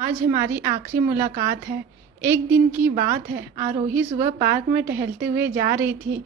आज हमारी आखिरी मुलाकात है। एक दिन की बात है, आरोही सुबह पार्क में टहलते हुए जा रही थी।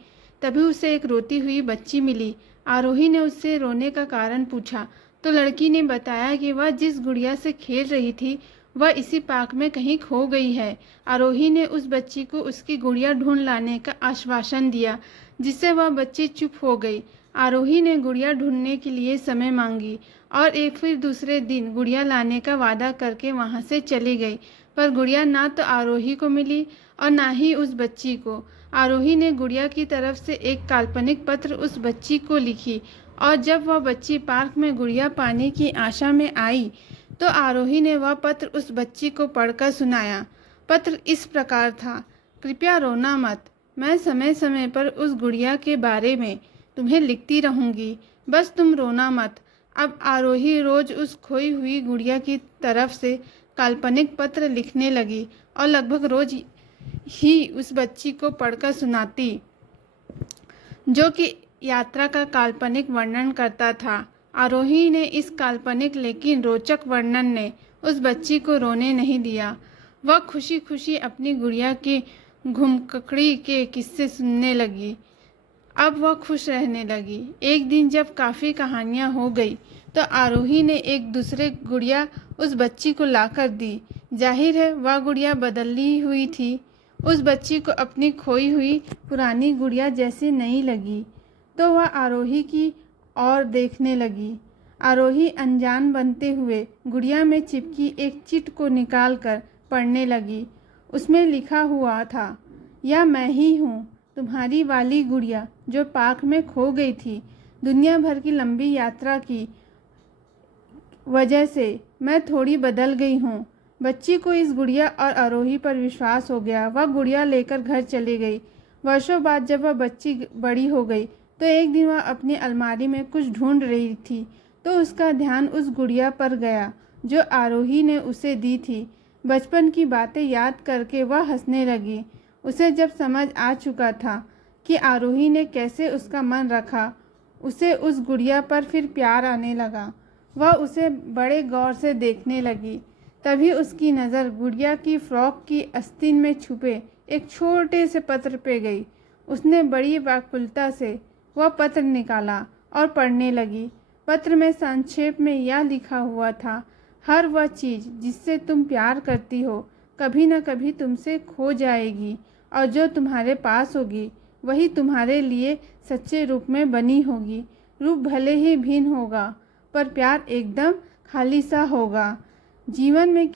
तभी उसे एक रोती हुई बच्ची मिली। आरोही ने उससे रोने का कारण पूछा तो लड़की ने बताया कि वह जिस गुड़िया से खेल रही थी वह इसी पार्क में कहीं खो गई है। आरोही ने उस बच्ची को उसकी गुड़िया ढूंढ लाने का आश्वासन दिया, जिससे वह बच्ची चुप हो गई। आरोही ने गुड़िया ढूंढने के लिए समय मांगी और फिर दूसरे दिन गुड़िया लाने का वादा करके वहां से चली गई। पर गुड़िया ना तो आरोही को मिली और ना ही उस बच्ची को। आरोही ने गुड़िया की तरफ से एक काल्पनिक पत्र उस बच्ची को लिखी और जब वह बच्ची पार्क में गुड़िया पाने की आशा में आई तो आरोही ने वह पत्र उस बच्ची को पढ़कर सुनाया। पत्र इस प्रकार था: कृपया रोना मत, मैं समय समय पर उस गुड़िया के बारे में तुम्हें लिखती रहूंगी, बस तुम रोना मत। अब आरोही रोज उस खोई हुई गुड़िया की तरफ से काल्पनिक पत्र लिखने लगी और लगभग रोज ही उस बच्ची को पढ़कर सुनाती, जो कि यात्रा का काल्पनिक वर्णन करता था। आरोही ने इस काल्पनिक लेकिन रोचक वर्णन ने उस बच्ची को रोने नहीं दिया। वह खुशी खुशी अपनी गुड़िया की घुमकड़ी के किस्से सुनने लगी। अब वह खुश रहने लगी। एक दिन जब काफ़ी कहानियाँ हो गई तो आरोही ने एक दूसरे गुड़िया उस बच्ची को लाकर दी। जाहिर है वह गुड़िया बदली हुई थी। उस बच्ची को अपनी खोई हुई पुरानी गुड़िया जैसी नहीं लगी तो वह आरोही की ओर देखने लगी। आरोही अनजान बनते हुए गुड़िया में चिपकी एक चिट को निकालकर पढ़ने लगी। उसमें लिखा हुआ था: यह मैं ही हूँ, तुम्हारी वाली गुड़िया जो पार्क में खो गई थी। दुनिया भर की लंबी यात्रा की वजह से मैं थोड़ी बदल गई हूँ। बच्ची को इस गुड़िया और आरोही पर विश्वास हो गया। वह गुड़िया लेकर घर चली गई। वर्षों बाद जब वह बच्ची बड़ी हो गई तो एक दिन वह अपनी अलमारी में कुछ ढूंढ रही थी तो उसका ध्यान उस गुड़िया पर गया जो आरोही ने उसे दी थी। बचपन की बातें याद करके वह हंसने लगी। उसे जब समझ आ चुका था कि आरोही ने कैसे उसका मन रखा, उसे उस गुड़िया पर फिर प्यार आने लगा। वह उसे बड़े गौर से देखने लगी। तभी उसकी नज़र गुड़िया की फ्रॉक की आस्तीन में छुपे एक छोटे से पत्र पे गई। उसने बड़ी व्याकुलता से वह पत्र निकाला और पढ़ने लगी। पत्र में संक्षेप में यह लिखा हुआ था: हर वह चीज़ जिससे तुम प्यार करती हो कभी न कभी तुमसे खो जाएगी और जो तुम्हारे पास होगी वही तुम्हारे लिए सच्चे रूप में बनी होगी। रूप भले ही भिन्न होगा पर प्यार एकदम खाली सा होगा। जीवन में